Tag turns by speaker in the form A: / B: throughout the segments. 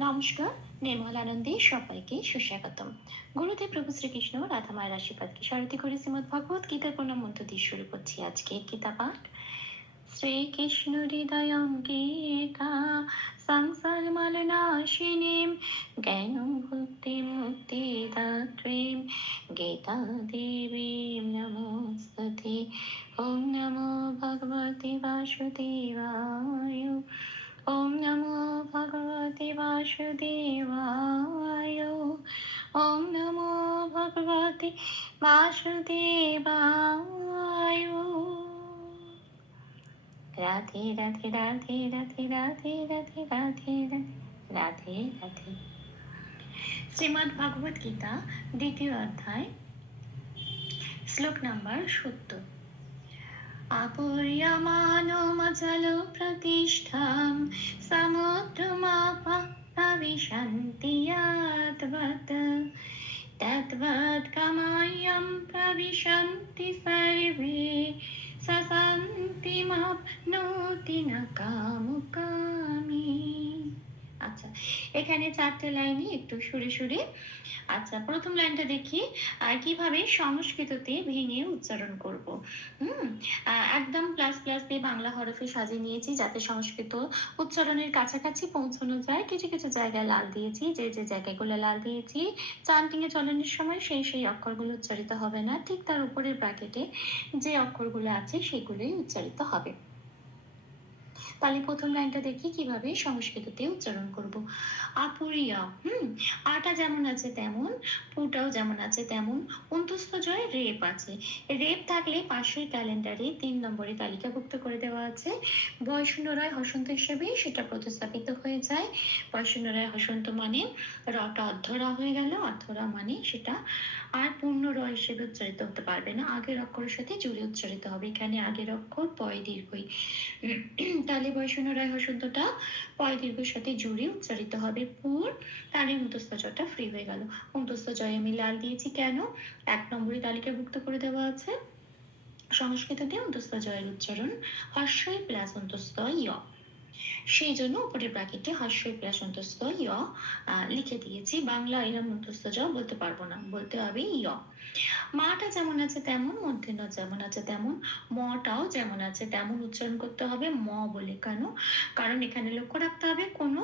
A: নমস্কার, নির্মল আনন্দে সবাইকে সুস্বাগতম। গুরুদেব প্রভু শ্রীকৃষ্ণ রাধা মায়ের আশীর্বাদকে সারথি করে শ্রীমদ ভগবত গীতার পূর্ণ মন্ত্র দিয়ে শুরু করছি আজকে গীতা পাঠ। শ্রীকৃষ্ণ হৃদয়ং গীতা, সংসার মলনাশিনীম, জ্ঞান ভক্তি মুক্তি দাত্রীম গীতা দেবীম নমস্তে ওম নমো ভগবতে বাসুদেবায়। ওম নমো वासुदेवाय। ॐ नमो भगवते वासुदेवाय। राधे राधे राधे राधे राधे राधे राधे রাধে রাধে শ্রীমদ ভগবত গীতা দ্বিতীয় অধ্যায় শ্লোক নাম্বার সত্তর আপুর্যমানমচল প্রতিষ্ঠাম সমুদ্রমাপা भविष्यन्ति यावत्। तद्वत्कमायं प्रविशन्ति सर्वे। ससन्ति माप्नोति न कामुकामी। এখানে চারটে লাইনই একটু সুরে সুরে। আচ্ছা প্রথম লাইনটা দেখি। কীভাবে সংস্কৃততে ভেঙে উচ্চারণ করব? হুম একদম প্লাস প্লাস দিয়ে বাংলা হরফে সাজিয়ে নিয়েছি যাতে সংস্কৃত উচ্চারণের কাছাকাছি পৌঁছানো যায়। কিছু কিছু জায়গায় লাল দিয়েছি, যে যে জায়গাগুলো লাল দিয়েছি। চান্টিং এ চলনের সময় সেই সেই অক্ষরগুলো উচ্চারিত হবে না। ঠিক তার উপরের ব্র্যাকেটে যে অক্ষরগুলো আছে সেগুলোই উচ্চারিত হবে। তাহলে প্রথম লাইনটা দেখি কীভাবে সংস্কৃততে উচ্চারণ করব। আপুরিয়া, হুম, আটা যেমন আছে তেমন, পুটাও যেমন আছে তেমন, অন্তস্থ জয় রেপ আছে। রেপ থাকলে পাশের ক্যালেন্ডারে তিন নম্বরে তালিকাভুক্ত করে দেওয়া আছে। বয়শূন্য রায় হসন্ত হিসেবে সেটা প্রতিস্থাপিত হয়ে যায়। বয়শূন্য রায় হসন্ত মানে রটা অর্ধরা হয়ে গেল, অর্ধরা মানে সেটা আর পূর্ণ র হিসেবে উচ্চারিত হতে পারবে না। আগের অক্ষরের সাথে জুড়ে উচ্চারিত হবে। এখানে আগের অক্ষর পয় দীর্ঘই। তাহলে বৈষণ্য রায় হসন্তটা পয় দীর্ঘের সাথে জুড়ে উচ্চারিত হবে। পুর, তাহলে মুতস্থ জয়টা ফ্রি হয়ে গেল। মুতস্থ জয় আমি লাল দিয়েছি কেন? এক নম্বরে তালিকাভুক্ত করে দেওয়া আছে। সংস্কৃততে অন্তস্থ জয়ের উচ্চারণ হর্ষই প্লাস অন্তস্থ ইয় সেই জন্য উপরের ব্র্যাকেটে হাস্যই প্লাস অন্তস্থ ইয় লিখে দিয়েছি। বাংলা এরম অন্তস্থ জ বলতে পারব না, বলতে হবে ইয় মাটা যেমন আছে তেমন, মধ্যে যেমন আছে তেমন, মটাও যেমন আছে তেমন উচ্চারণ করতে হবে ম বলে কেন? কারণ এখানে লক্ষ্য রাখতে হবে কোনো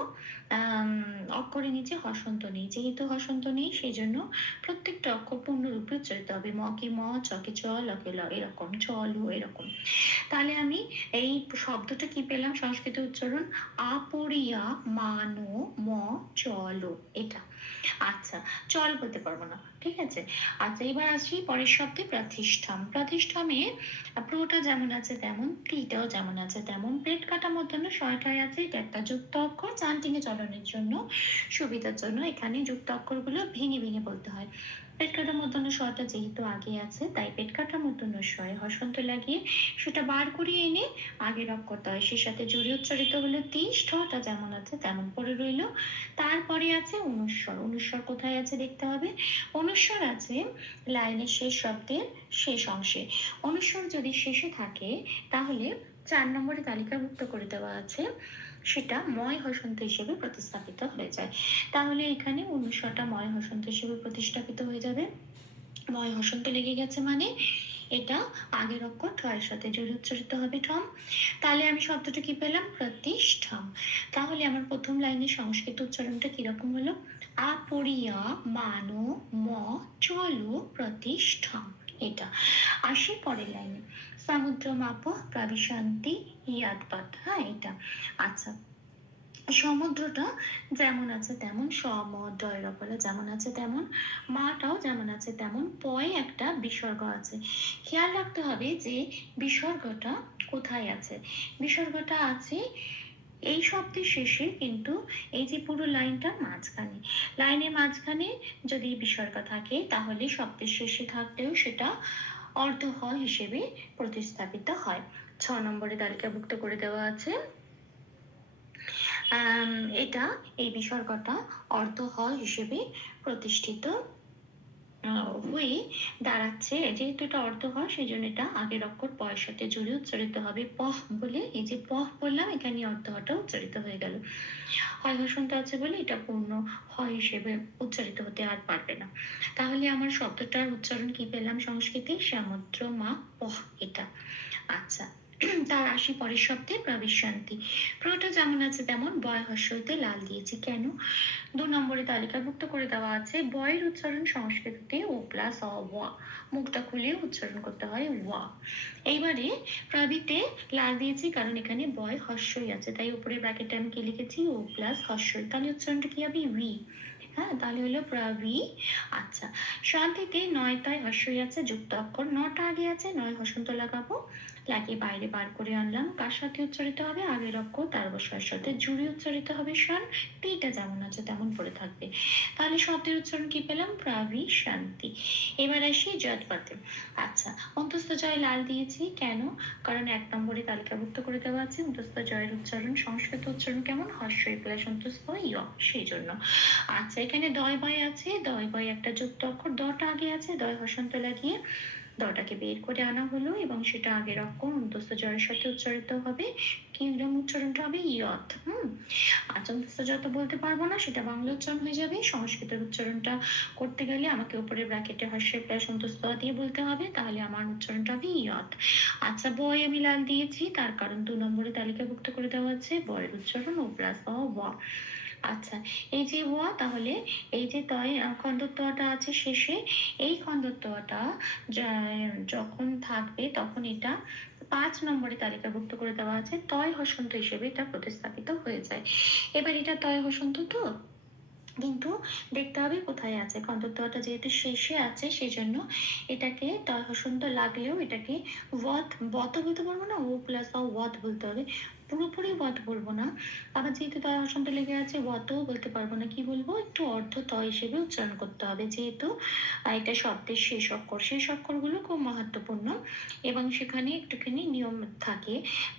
A: অক্ষরের নিচে হসন্ত নেই। যেহেতু হসন্ত নেই, সেই জন্য প্রত্যেকটা অক্ষর পূর্ণরূপে উচ্চারিত হবে। ম কি ম চকে চ লকে ল, এরকম চলো এরকম। তাহলে আমি এই শব্দটা কি পেলাম? সংস্কৃত উচ্চারণ। আপরিয়া মানো ম চলো। এটা। আচ্ছা চল বলতে পারব না। ঠিক আছে? আচ্ছা এবার আসি পরের শব্দে, প্রতিষ্ঠাম। প্রতিষ্ঠামে প্রোটা যেমন আছে তেমন, টিটাও যেমন আছে তেমন পেট কাটা মধ্যে ছয়টায় আছে, এটা একটা যুক্ত অক্ষর। চান্টিংয়ে চলনের জন্য, সুবিধার জন্য এখানে যুক্ত অক্ষরগুলো ভেঙে ভেঙে বলতে হয়। পেট কাটা মধ্যন্য স্বটা যেহেতু আগে আছে, তাই পেট কাটা মধ্যন্য স্বয় হসন্ত লাগিয়ে সেটা বার করিয়ে এনে আগের অক্ষরটা হয়। সে সাথে জুড়ে উচ্চারিত হলো তিষ্ঠটা যেমন আছে তেমন পড়ে রইল। তারপরে আছে অনুস্বর। অনুস্বর কোথায় আছে দেখতে হবে? অনুস্বর আছে লাইনের শেষ শব্দের শেষ অংশে। অনুস্বর যদি শেষে থাকে, তাহলে চার নম্বরে তালিকাভুক্ত করে দেওয়া আছে। সেটা ময় হসন্ত হিসেবে প্রতিস্থাপিত হয়ে যায়। তাহলে এখানে অনুস্বরটা ময় হসন্ত হিসেবে প্রতিস্থাপিত হয়ে যাবে। ময় হসন্ত লেগে গেছে মানে এটা আগের অক্ষর ঠয়ের সাথে জোরে উচ্চারিত হবে ঠম তাহলে আমি শব্দটা কি পেলাম? প্রতিষ্ঠাম তাহলে আমার প্রথম লাইনের সংস্কৃত উচ্চারণটা কীরকম হলো? আপরিয়া মানো ম চলো প্রতিষ্ঠাম এটা। আসি পরের লাইনে। হ্যাঁ এটা আচ্ছা সমুদ্রটা যেমন আছে তেমন ওপরে যেমন আছে তেমন, মাটাও যেমন আছে তেমন একটা বিসর্গ আছে। খেয়াল রাখতে হবে যে বিসর্গটা কোথায় আছে? বিসর্গটা আছে এই শব্দের শেষে, কিন্তু এই যে পুরো লাইনটা মাঝখানে। লাইনের মাঝখানে যদি বিসর্গ থাকে, তাহলে শব্দের শেষে থাকলেও সেটা অর্ধ হ হিসেবে প্রতিস্থাপিত হয়। ছ নম্বরে তালিকাভুক্ত করে দেওয়া আছে। এটা এই বিসর্গটা অর্থ হ হিসেবে প্রতিষ্ঠিত হয়ে দাঁড়াচ্ছে। যেহেতু এটা অর্ধ হয় সেই জন্য এটা আগের অক্ষর পয়ের সাথে জুড়ে উচ্চারিত হবে। পহ বলে এই যে পহ বললাম এখানে অর্ধ হটা উচ্চারিত হয়ে গেল। হয় হসন্ত আছে বলে এটা পূর্ণ হয় হিসেবে উচ্চারিত হতে আর পারবে না। তাহলে আমার শব্দটার উচ্চারণ কি পেলাম সংস্কৃতে? সমুদ্র মা পহ এটা। আচ্ছা। তার আসি পরের শব্দে প্রবিশান্তি পুরোটা যেমন আছে তেমন, বয় হর্ষ হইতে লাল দিয়েছি, কেন? দু নম্বরে তালিকাভুক্ত করে দেওয়া আছে, বয়ের উচ্চারণ সংস্কৃততে ও প্লাস অ ওয়া মুখটা খুলে উচ্চারণ করতে হয় ওয়া এইবারে প্রবিতে লাল দিয়েছি, কারণ এখানে বয় হর্ষই আছে, তাই উপরে ব্র্যাকেটে আমি কি লিখেছি? ও প্লাস হর্ষই তাহলে উচ্চারণটা কি হবে? উই হ্যাঁ তাহলে হলো প্রবি। আচ্ছা শান্তিতে নয় তাই হর্ষই আছে, যুক্ত অক্ষর নটা আগে আছে, নয় হসন্ত লাগাবো। লাগিয়ে বাইরে বার করে আনলাম। কার সাথে উচ্চারিত হবে, আগের অক্ষর, তার বসার সাথে জুড়ে উচ্চারিত হবে শান। টিটা যেমন আছে তেমন পড়ে থাকবে। তাহলে শব্দের উচ্চারণ কি পেলাম? প্রাবি শান্তি। এবার আসি জয়পাতে আচ্ছা অন্তস্থ জয় লাল দিয়েছি। কেন? কারণ এক নম্বরে তালিকাভুক্ত করে দেওয়া আছে। অন্তস্থ জয়ের উচ্চারণ, সংস্কৃত উচ্চারণ কেমন? হর্ষই প্লাস অন্তস্থ ইয় সেই জন্য। আচ্ছা এখানে দয় বয় আছে। দয় বয় একটা যুক্ত অক্ষর, দটা আগে আছে। দয় হসন্ত লাগিয়ে দটাকে বের করে আনা হলো এবং সেটা আগের অক্ষর অন্তস্থ জয়ের সাথে উচ্চারিত হবে। কীরকম উচ্চারণটা হবে ইয়ত হুম? অন্তস্থ জয় বলতে পারব না, সেটা বাংলা উচ্চারণ হয়ে যাবে। সংস্কৃতের উচ্চারণটা করতে গেলে আমাকে উপরে ব্র্যাকেটে হর্ষে প্লাস অন্তস্থ দিয়ে বলতে হবে, তাহলে আমার উচ্চারণটা হবে ইয়ত আচ্ছা বয় আমি লাল দিয়েছি, তার কারণ দু নম্বরে তালিকাভুক্ত করে দেওয়া আছে, বয়ের উচ্চারণ ও প্লাস অ আচ্ছা এই যে ওয়া তাহলে এই যে তয় খন্দত্বটা আছে শেষে, এই খন্দত্বটা যখন থাকবে তখন এটা পাঁচ নম্বরে তালিকাভুক্ত করে দেওয়া আছে, তয় হসন্ত হিসেবে এটা প্রতিস্থাপিত হয়ে যায়। এবার এটা তয় হসন্ত তো? কিন্তু দেখতে হবে কোথায় আছে খন্দত্বটা যেহেতু শেষে আছে সেই জন্য এটাকে তয় হসন্ত লাগলেও এটাকে ওয়াত বত বলতে পারব না, ও প্লাস অ ওয়াত বলতে হবে। পুরোপুরি বধ বলব না। আবার যেহেতু তয় হসন্ত লেগে আছে বতও বলতে পারব না। কি বলব? একটু অর্ধ ত হিসেবে উচ্চারণ করতে হবে। যেহেতু এটা শব্দের শেষ অক্ষর, শেষ অক্ষরগুলো খুব মহত্বপূর্ণ এবং সেখানে একটুখানি নিয়ম থাকে।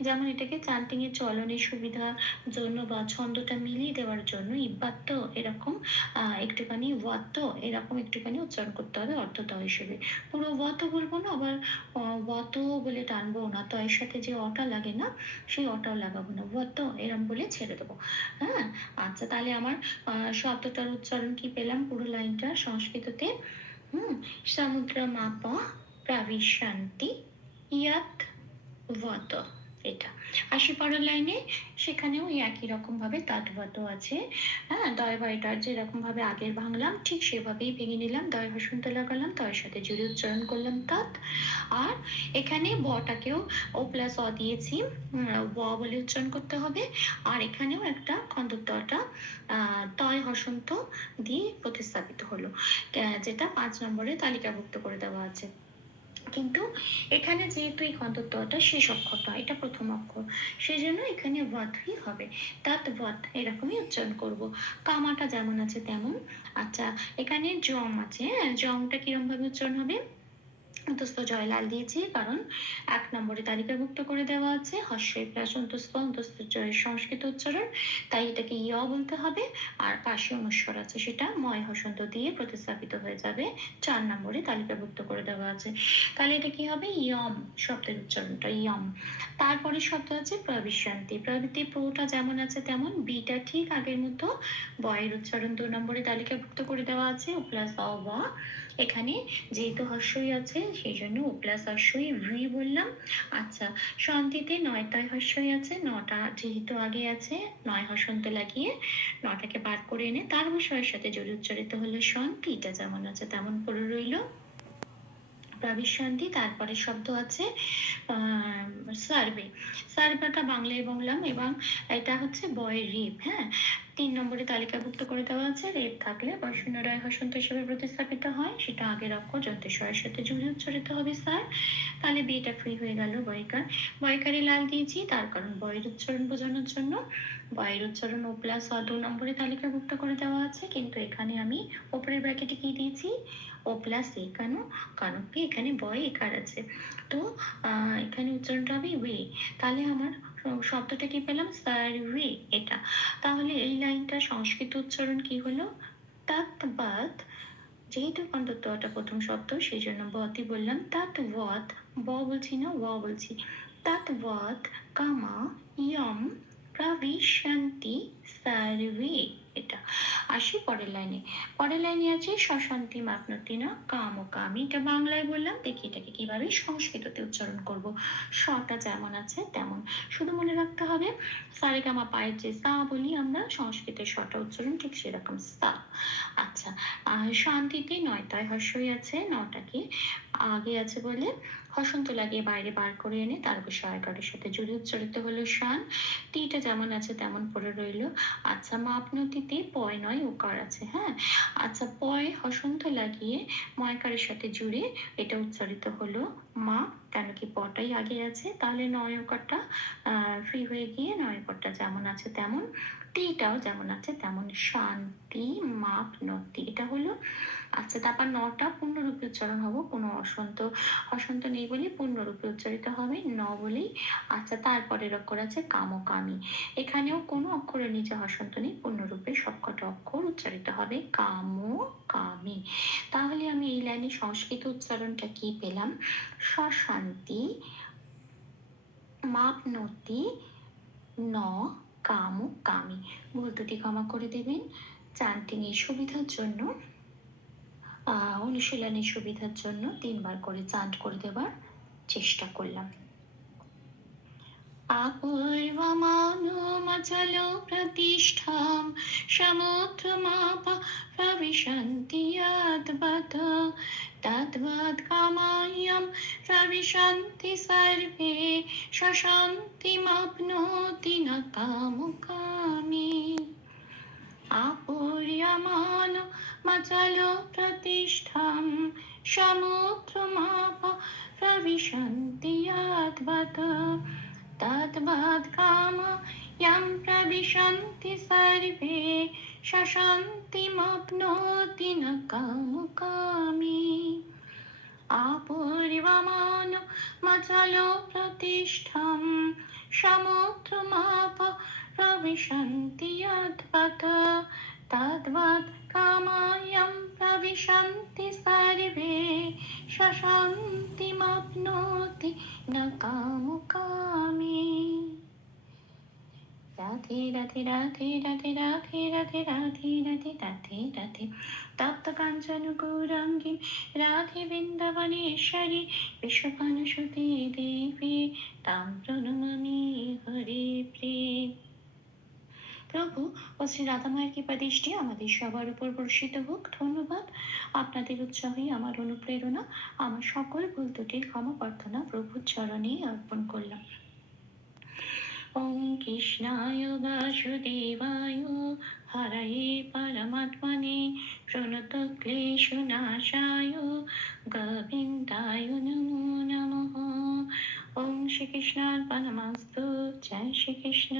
A: যেমন এটাকে চান্টিং এর চলনের সুবিধার জন্য বা ছন্দটা মিলিয়ে দেওয়ার জন্য ইব্বাত্ত এরকম একটুখানি ওয়াত্ত এরকম একটুখানি উচ্চারণ করতে হবে অর্ধ ত হিসেবে। পুরো ওয়াত বলব না, আবার ওয়াত বলে টানবো না। তো এর সাথে যে অটা লাগে না, সেই অটাও লাগাবো না। ওয়াত এরম বলে ছেড়ে দেবো। হ্যাঁ? আচ্ছা তাহলে আমার শব্দটার উচ্চারণ কি পেলাম? পুরো লাইনটা সংস্কৃততে। হুম? সমুদ্র মাপ প্রাবিশান্তি ইয়াত ওয়াত এটা। আসি পরের লাইনে সেখানেও একই রকম ভাবে তাৎবত আছে। হ্যাঁ দয় বয়টার যেরকম ভাবে আগের ভাঙলাম, ঠিক সেভাবেই ভেঙে নিলাম। দয় হসন্ত লাগালাম দয়ের সাথে জুড়ে উচ্চারণ করলাম তাৎ আর এখানে বটাকেও ও প্লাস অ দিয়েছি ব বলে উচ্চারণ করতে হবে। আর এখানেও একটা খন্দত্বটা আহ তয় হসন্ত দিয়ে প্রতিস্থাপিত হলো। যেটা পাঁচ নম্বরে তালিকাভুক্ত করে দেওয়া আছে। কিন্তু এখানে যেহেতু এই কন্তত্বটা শেষ অক্ষরটা এটা প্রথম অক্ষর সেই জন্য এখানে বধই হবে। তাত বধ এরকমই উচ্চারণ করব। কামাটা যেমন আছে তেমন। আচ্ছা এখানে জম আছে হ্যাঁ? জমটা কিরম ভাবে উচ্চারণ হবে? অন্তস্থ জয় লাল দিয়েছি, কারণ এক নম্বরে তালিকাভুক্ত করে দেওয়া আছে হর্ষই প্লাস অন্তস্থ অন্তস্থ জয়ের সংস্কৃত উচ্চারণ, তাই এটাকে ইয় বলতে হবে, আর পাশে অনুস্বর আছে সেটা ময় হসন্ত দিয়ে প্রতিস্থাপিত হয়ে যাবে, চার নম্বরে তালিকাভুক্ত করে দেওয়া আছে। তাহলে এটা কি হবে? ইয়ম শব্দের উচ্চারণটা, ইয়ম। তারপরে শব্দ আছে প্রবিশান্তি প্রবৃত্তি প্রটা যেমন আছে তেমন, বিটা ঠিক আগের মতো, বয়ের উচ্চারণ দু নম্বরে তালিকাভুক্ত করে দেওয়া আছে প্লাস অ এখানে যেহেতু হর্ষই আছে সেই জন্য ও প্লাস হর্ষই ভি বললাম। আচ্ছা শান্তিতে নয়টায় হর্ষই আছে, নটা যেহেতু আগে আছে, নয় হসন্ত লাগিয়ে নটাকে বার করে এনে তার বিষয়ের সাথে জড়িয়ে উচ্চারিত হলো শান্তিটা যেমন আছে তেমন পড়ে রইল। প্রবিশান্তি তারপরে শব্দ আছে সার্ভে সার্ভেটা বাংলায় বললাম এবং এটা হচ্ছে বয়ের রিপ হ্যাঁ? তিন নম্বরে তালিকাভুক্ত করে দেওয়া আছে। রেপ থাকলে বৈষ্ণব রায় হসন্ত হিসেবে প্রতিস্থাপিত হয়। সেটা আগের অক্ষর যন্ত্রেশ্বরের সাথে জুড়ে উচ্চারিত হবে, স্যার। তাহলে বিটা ফ্রি হয়ে গেল বয়কার। বয়কারে লাল দিয়েছি, তার কারণ বয়ের উচ্চারণ বোঝানোর জন্য। বয়ের উচ্চারণ ও প্লাস দু নম্বরে তালিকাভুক্ত করে দেওয়া আছে, কিন্তু এখানে আমি ওপরের ব্র্যাকেটে কি দিয়েছি? ও প্লাস এ কেন? কারণ কি এখানে বয় একার আছে। তো এখানে উচ্চারণটা হবে ওয়ে তাহলে আমার শব্দটা কি পেলাম? সার্ভে এটা। তাহলে এই লাইনটা সংস্কৃত উচ্চারণ কি হলো? তাত বাদ যেহেতু কন্দত্বটা প্রথম শব্দ সেই জন্য বতি বললাম। ওয়াত ব বলছি না ওয়া বলছি। ওয়াত কামা, ইয়ম, প্রবিশন্তি সার্ভে এটা। আসি পরের লাইনে। পরের লাইনে আছে সশান্তি মাপনতি না কাম ও কামি এটা বাংলায় বললাম, দেখি এটাকে কীভাবে সংস্কৃততে উচ্চারণ করব। সটা যেমন আছে তেমন। শুধু মনে রাখতে হবে, সারেগামা পায়ের যে সা বলি আমরা, সংস্কৃতের সটা উচ্চারণ ঠিক সেরকম সা। আচ্ছা শান্তিতে নয়টায় হর্ষই আছে, নটাকে আগে আছে বলে হসন্ত লাগিয়ে বাইরে বার করে এনে তার উপর সহায়কারের সাথে জুড়ে উচ্চারিত হলো, শান, টিটা যেমন আছে তেমন পড়ে রইল। আচ্ছা মাপনতিতে পয় নয়, উকার আছে হ্যাঁ? আচ্ছা পয়, হসন্ত লাগিয়ে ময়কারের সাথে জুড়ে এটা উচ্চারিত হলো, মা, কেন কি পটাই আগে আছে? তাহলে নয়কারটা ফ্রি হয়ে গিয়ে নয় নয়কারটা যেমন আছে তেমন টিটাও যেমন আছে, তেমন শান্তি, মাপ, নতি। এটা হলো আচ্ছা তারপর নটা, পূর্ণরূপে উচ্চারণ হব, কোনো অসন্ত অসন্ত নেই বলে পূর্ণরূপে উচ্চারিত হবে, ন বলেই। আচ্ছা তারপরের অক্ষর আছে কামকামী। এখানেও কোনো অক্ষরের নিচে হসন্ত নেই, পূর্ণরূপে সবকটা অক্ষর উচ্চারিত হবে কাম কামি তাহলে আমি এই লাইনে সংস্কৃত উচ্চারণটা কি পেলাম? সশান্তি মাপনতি ন কাম ও কামি। ভুল দুটি ক্ষমা করে দেবেন। চান্টিং এর সুবিধার জন্য অনুশীলনের সুবিধার জন্য তিনবার করে চান্ট করে দেবার চেষ্টা করলাম। আকুর্বমানমচল প্রতিষ্ঠাম সমুদ্রমাপ तद्वद्गमायं प्रविशन्ति सर्वे सशान्तिमाप्नोति न आपूर्यमान आपूर्यमानमचलो प्रतिष्ठां समुद्रमाप प्रविशन्ति याद्वत् तद्वद्काम यं प्रविशन्ति सर्वे शशान्तिमप्नोति न कामुकामी आपूर्वमान मचलो प्रतिष्ठं समुद्रमाप प्रविशन्ति यद्वत् तद्वत् कामायं प्रविशन्ति सर्वे शशान्तिमप्नोति न कामुकामी রাধে রাধে রাধে রাধে রাধে রাধে রাধে রাধে রাধে রাধে তপ্ত কাঞ্চন গৌরাঙ্গী রাধে বৃন্দাবনেশ্বরী বিশ্বভানুসুতে দেবী তাম প্রণমামি হরে প্রেম। প্রভু, ও শ্রী রাধামায়ের কৃপা দৃষ্টি আমাদের সবার উপর বর্ষিত হোক। ধন্যবাদ। আপনাদের উৎসাহই আমার অনুপ্রেরণা। আমার সকল ভুল ত্রুটির ক্ষমা প্রার্থনা প্রভুর চরণে অর্পণ করলাম। কৃষ্ণায় বাসুদেবায়। হরয়ে পরমাত্মনে প্রণত ক্লেশনাশায়। গোবিন্দায় নমো নমঃ। ওম শ্রীকৃষ্ণার্পণমস্তু। জয় শ্রীকৃষ্ণ।